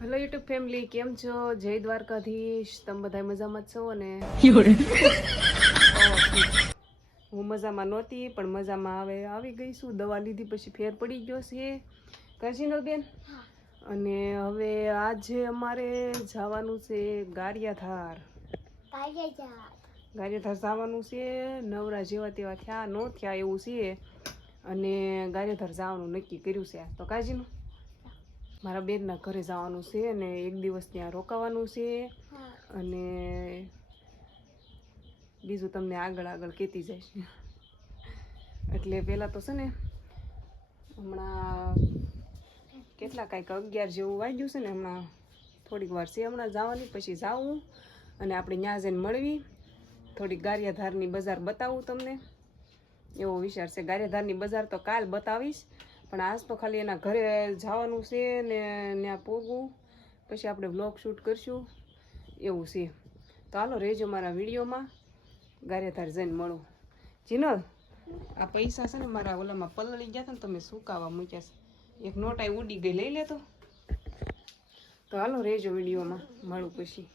Hello YouTube family, કેમ છો? જય દ્વારકાધીશ. તમે બધા મજામાં જ છો ને? હું મજામાં નહોતી પણ મજામાં હવે આવી ગઈ છું. દવા લીધી પછી ફેર પડી ગયો છે કાજીનો બેન. અને હવે આજે અમારે જવાનું છે ગારિયાધાર. ગારિયાધાર જવાનું છે. નવરા જેવા તેવા થયા ન થયા એવું છે. અને ગારિયાધાર જવાનું નક્કી કર્યું છે. તો કાજીનું મારા બેનના ઘરે જવાનું છે અને એક દિવસ ત્યાં રોકાવાનું છે. અને બીજું તમને આગળ કહેતી જઈશ. એટલે પહેલાં તો છે ને હમણાં કેટલા કાંઈક 11 જેવું વાગ્યું છે ને. હમણાં થોડીક વાર છે હમણાં જવાની, પછી જાઉં અને આપણે ત્યાં જઈને મળવી. થોડીક ગારિયાધારની બજાર બતાવું તમને, એવો વિચાર છે. ગારિયાધારની બજાર તો કાલ બતાવીશ, પણ આજ તો ખાલી એના ઘરે જવાનું છે ને ત્યાં પોગવું, પછી આપણે વ્લોગ શૂટ કરશું એવું છે. તો હાલો રહેજો મારા વિડીયોમાં. ગારિયાધાર જઈને મળું. જીનલ, આ પૈસા છે ને મારા ઓલામાં પલળી ગયા હતા ને, તમે સુકાવા મૂક્યા છે. એક નોટ આ ઉડી ગઈ, લઈ લેતો. તો હાલો રહેજો વિડીયોમાં, મળું પછી.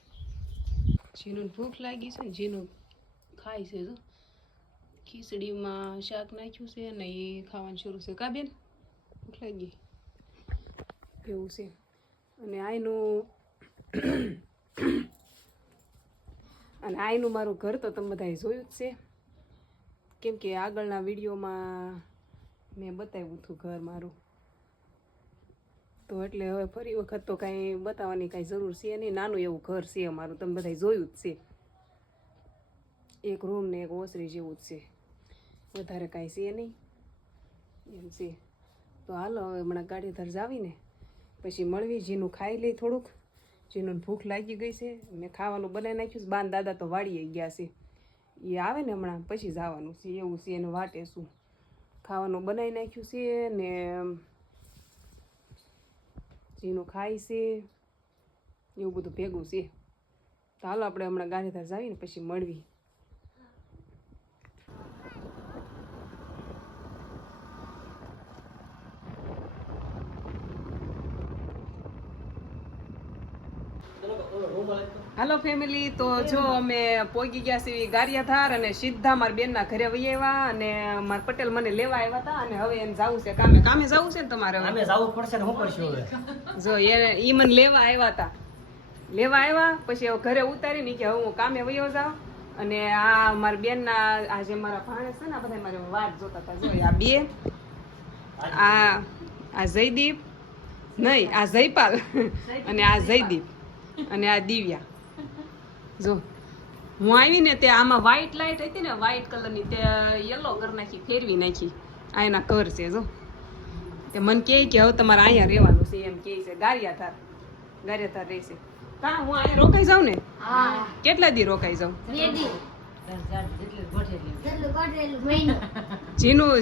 જીનું ભૂખ લાગી છે ને, જીનું ખાય છે. જો ખીચડીમાં શાક નાખ્યું છે ને એ ખાવાનું શરૂ છે. કા બેન, ભૂખ લાગી એવું છે. અને આઈનું મારું ઘર તો તમે બધાએ જોયું જ છે, કેમ કે આગળના વિડીયોમાં મેં બતાવ્યું હતું ઘર મારું. તો એટલે હવે ફરી વખત તો કાંઈ બતાવવાની કાંઈ જરૂર છે નહીં. નાનું એવું ઘર છે અમારું, તમે બધાએ જોયું જ છે. એક રૂમ ને એક ઓસરી જેવું જ છે, વધારે કાંઈ છે નહીં એમ છે. તો હાલો હવે હમણાં ગારિયાધાર જાવીને પછી મળવી. જીનું ખાઈ લઈ થોડુંક, જીનું ભૂખ લાગી ગઈ છે. મેં ખાવાનું બનાવી નાખ્યું છે. બાન દાદા તો વાડીએ ગયા છે, એ આવે ને હમણાં પછી જવાનું છે એવું છે. એને વાટે શું ખાવાનું બનાવી નાખ્યું છે ને જીનું ખાય છે, એવું બધું ભેગું છે. તો હાલો આપણે હમણાં ગારિયાધાર જાવીને પછી મળવી. હાલો ફેમિલી, તો જો અમે પહોંચી ગયા છીએ ગારિયાધાર અને સીધા મારા બેનના ઘરે વહી આવ્યા. અને મારા પટેલ મને લેવા આવ્યા હતા અને હવે એને જવું છે કામે. કામે જવું છે ને તમારે? હવે જવું પડશે ને, શું કરશું હવે? જો ઈ મને લેવા આવ્યા હતા. લેવા આવ્યા પછી હવે ઘરે ઉતારી ને કે હવે હું કામે વયો જાઉં. અને આ મારા બેનના આજે મારા ભાણે છે ને, આ બધા મારી વાત જોતા હતા. જો આ બે, આ જયદીપ નહીં, આ જયપાલ અને આ જયદીપ અને આ દિવ્યા. જો હું આવી ને તે આમાં વ્હાઈટ લાઈટ હતી ને, વ્હાઈટ કલરની, તે યલો કરી નાખી, ફેરવી નાખી. આ એના ઘર છે. જો તે મને કહે કે હવે તમારે અહીંયા રહેવાનું છે, એમ કહે છે. ગારિયાધાર રહેશે. કા હું અહીંયા રોકાઈ જાઉં ને? કેટલા દી રોકાઈ જાઉં?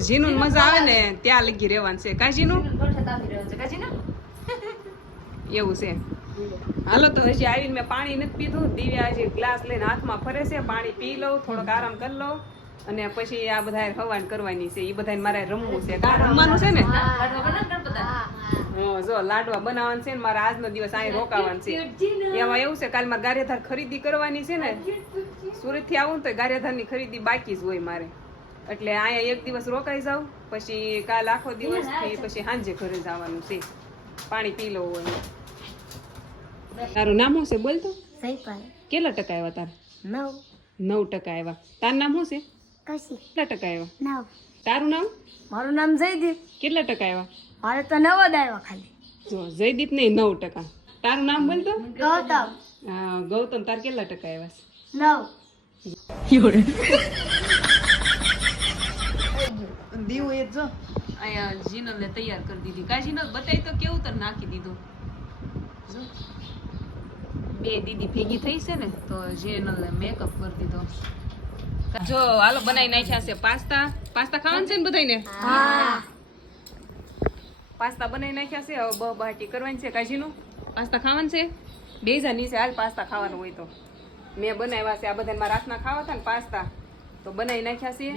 જીનું મજા આવે ને ત્યાં લગી રહેવાનું છે. કા જીનું એવું છે. હાલો તો હજી આવીને મેં પાણી નથી પીધું. દિવ્યા હજી ગ્લાસ લઈને હાથમાં ફરે છે. પાણી પી લઉં, થોડોક આરામ કરી લઉં અને પછી આ બધા હવાન કરવાની છે. એ બધાને મારે રમવું છે. રમવાનું છે ને? જો લાડવા બનાવવાનું છે ને મારે. આજનો દિવસ અહીં રોકાવાનું છે. એમાં એવું છે, કાલે મારે ગારિયાધાર ખરીદી કરવાની છે ને. સુરત થી આવું તો ગારિયાધારની ખરીદી બાકી જ હોય મારે. એટલે અહીંયા એક દિવસ રોકાઈ જાઉં, પછી કાલ આખો દિવસ થી પછી સાંજે ઘરે જવાનું છે. પાણી પી લઉં હોય. તારું નામ શું છે બોલ તો? કેટલા ટકા આવ્યા તાર? 9% આવ્યા. તારું નામ શું છે? કેટલા ટકા આવ્યા? તારું નામ? મારું નામ જયદીપ. કેટલા ટકા આવ્યા? મારે તો 9 જ આવ્યા ખાલી. જો જયદીપ નહીં, 9%. તારું નામ બોલ તો? ગૌતમ. હા ગૌતમ, તાર કેટલા ટકા આવ્યા? 9. દીવું એ જો અહીંયા જીનલને તૈયાર કરી દીધી. કા જીનલ બતાવી તો કેવું તર નાખી દીધું. જો બે દીદી ભેગી થઈ છે ને તો જીનલને મેકઅપ કરી દીધો. જો હાલો બનાવી નાખ્યા છે પાસ્તા. પાસ્તા ખાવાનું છે ને બધાને? હા. પાસ્તા બનાવી નાખ્યા છે. હવે બહાટી કરવાની છે. કાજીનું પાસ્તા ખાવાનું છે. બેજા નીચે હાલ પાસ્તા ખાવાનું હોય તો. મેં બનાવ્યા છે. આ બધાને મારા હાથના ખાવા હતા ને પાસ્તા, તો બનાવી નાખ્યા છે.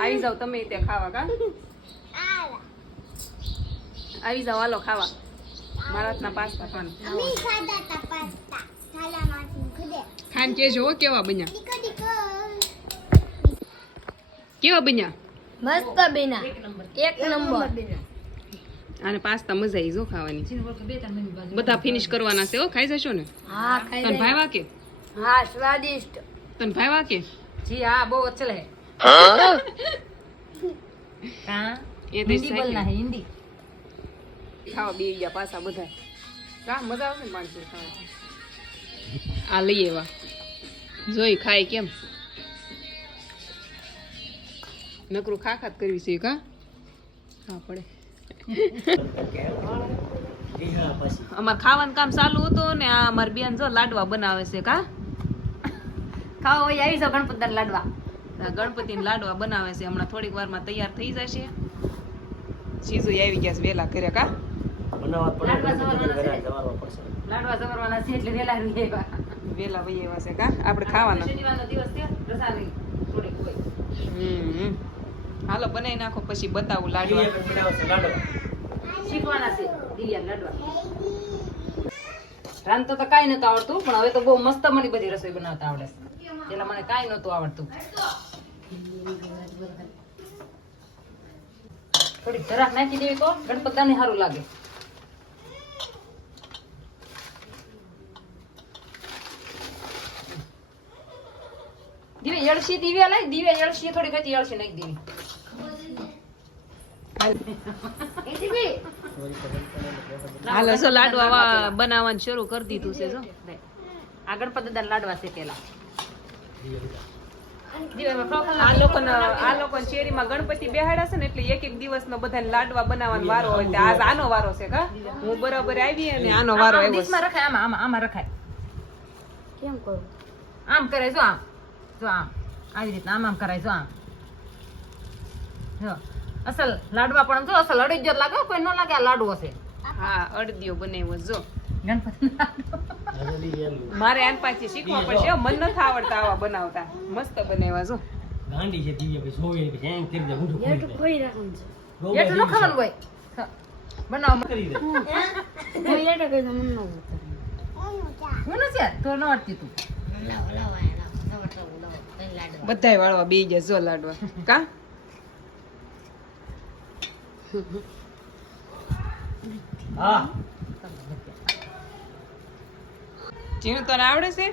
આવી જાવ તમે ત્યાં ખાવા. કા આવી જાવ, હાલો ખાવા. મારા હાથના પાસ્તા પણ ખાન કેજો હો કેવા બન્યા મસ્ત બેના એક નંબર અને પાસ્તા મજા આવી જો ખાવાની બધા ફિનિશ કરવાના છે હો ખાઈ જશો ને હા ખાઈ તને ભાઈવા કે હા સ્વાદિષ્ટ તને ભાઈવા કે जी हाँ बहुत अच्छा है हाँ એ हिंदी દેશ बोलना है हिंदी ખાવા બે ગયા પાછા બધા કા મજા આવશે ને પાણી ખાવા આ લઈ એવા જોઈ ખાય કેમ નકરું ખાખાત કરવી છે કા હા પડે અમાર ખાવાનું કામ ચાલુ હતું ને આ અમાર બેન જો લાડવા બનાવે છે કા खाओ वही आई सो गणपत दान लाडवा ગણપતિના લાડવા બનાવે છે હમણાં થોડીક વારમાં તૈયાર થઈ જશે ચીજો આવી ગયા છે વેલા કરે કા लाडवा जबरवाना से એટલે વેલા રહેવા વેલા વહી એવા છે કા આપણે ખાવાના શનિવારનો દિવસ છે રસાની થોડીક હોય હાલો બનાવી નાખો પછી બતાવું લાડવા શીખવાના છે દિયા લાડવા રાંધતો તો કાંઈ નતું આવડતું પણ હવે તો બહુ મસ્ત મને બધી રસોઈ બનાવતા આવડે છે પેલા મને કાંઈ નતું આવડતું થોડીક જરાક નાખી દેવી તો ગણપત દાને સારું લાગે દીવે એળસી દીવે લાય દીવે એળસી થોડી ઘટી એળસી નાખી દેવી હાલો જો લાડવા બનાવવાનું શરૂ કરી દીધું છે જો આ ગણપત દાદા લાડવા છે પેલા આ લોકો શેરીમાં ગણપતિ બેહાડ્યા છે ને એટલે એક દિવસનો બધાને લાડવા બનાવવાનો વારો હોય તે આજ આનો વારો છે કા હું બરાબર આવી અને આનો વારો આવ્યો છે. ડીશમાં રખાય આમાં આમાં આમાં રખાય કેમ કરું આમ કરાય જો આમ આવી રીતના આમ કરાય જો આમ જો અસલ લાડવા પણ જો અસલ અડી જ લાગે હો, કોઈ ન લાગે આ લાડવો છે હા અડદિયો બનાવ્યો જો ગણપતિ મારે આન પાછી શીખવા પડશે હો, મને નથી આવડતા આવા બનાવતા મસ્ત બનાવ્યા જો ગાંડી છે દીવે પછી સોવે પછી હેંગ કરી દે ઊંધું એટલું ખોઈ રાખવાનું છે એટલું ન ખાવાનું હોય હા, બનાવો કરી દે હું એટલે કહી દઉં મને ન હું નથી તો ન અટકી તું બધાય વાળવા બે ગયા જો લાડવા કા હા જીણું તને આવડે છે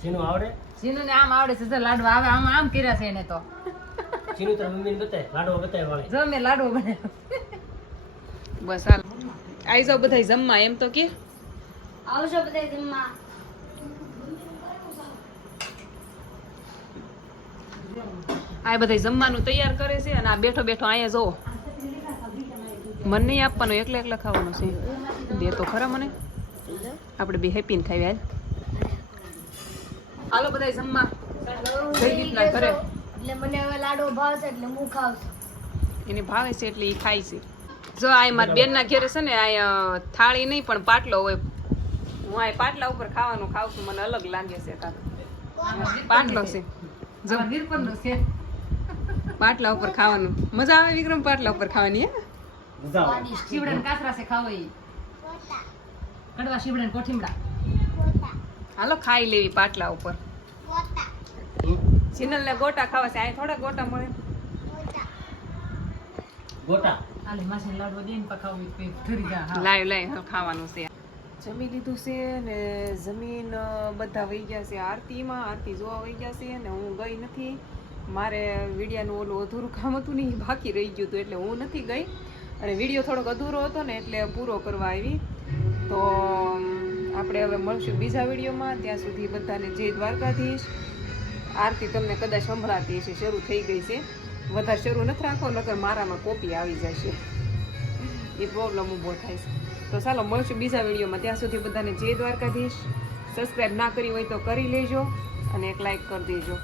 ચીનું આવડે સીનુ ને આમ આવડે છે જો લાડવા આવે આમ આમ કર્યા છે એને તો ચીનું તાર મમ્મીને બતાય લાડવો બતાય વાળે જો મેં લાડવો બનાવ્યો બસ હાલ આઈ જાવ બધાય જમવા એમ તો કે આવશો બધા જમવા આ બધા જમવાનું તૈયાર કરે છે અને આ બેઠો બેઠો અહીંયા જોવો મને નહીં આપવાનું એકલા એકલા ખાવાનું છે દે તો ખરા મને આપણે બે હેપી ને ખાવી હાલ હાલો બધા જમવા કઈ રીતના કરે એટલે મને હવે લાડવો ભાવશે એટલે હું ખાવશું એને ભાવે છે એટલે એ ખાય છે જો આ મારી બેનના ઘરે છે ને આ થાળી નહીં પણ પાટલો હોય હું આ પાટલા ઉપર ખાવાનું ખાઉં છું મને અલગ લાગે છે કાં પાટલો છે જો વીરપરનું છે પાટલા ઉપર ખાવાનું મજા આવે વિક્રમ પાટલા ઉપર ખાવાની હે મજા આવે શીવડા કાસરા છે ખાવો ઈ કડવા શીવડા કોઠીમડા હાલો ખાઈ લેવી પાટલા ઉપર ચિનલ ને ગોટા ખાવા છે આ થોડા ગોટા મળે ગોટા આલે માસી લાડવો દેન પકાવી પે ધરી જા હા લાઈવ લાઈવ ખાવાનું છે જમી લીધું છે ને જમીન બધા વહી ગયા છે આરતી જોવા વહી ગયા છે ને હું ગઈ નથી મારે વિડિયાનું ઓલું અધૂરું કામ હતું ને ઈ બાકી રહી ગયું હતું એટલે હું નથી ગઈ અને વિડીયો થોડોક અધૂરો હતો ને એટલે પૂરો કરવા આવી તો આપણે હવે મળશું બીજા વિડીયોમાં ત્યાં સુધી બધાને જય દ્વારકાધીશ આરતી તમને કદાચ સંભળાતી હશે શરૂ થઈ ગઈ છે વધારે શરૂ નથી રાખો નકર મારામાં કોપી આવી જશે એ પ્રોબ્લેમ ઊભો થાય છે તો ચાલો મળશું બીજા વિડીયોમાં ત્યાં સુધી બધાને જય દ્વારકાધીશ સબસ્ક્રાઈબ ના કરી હોય તો કરી લેજો અને એક લાઈક કરી દેજો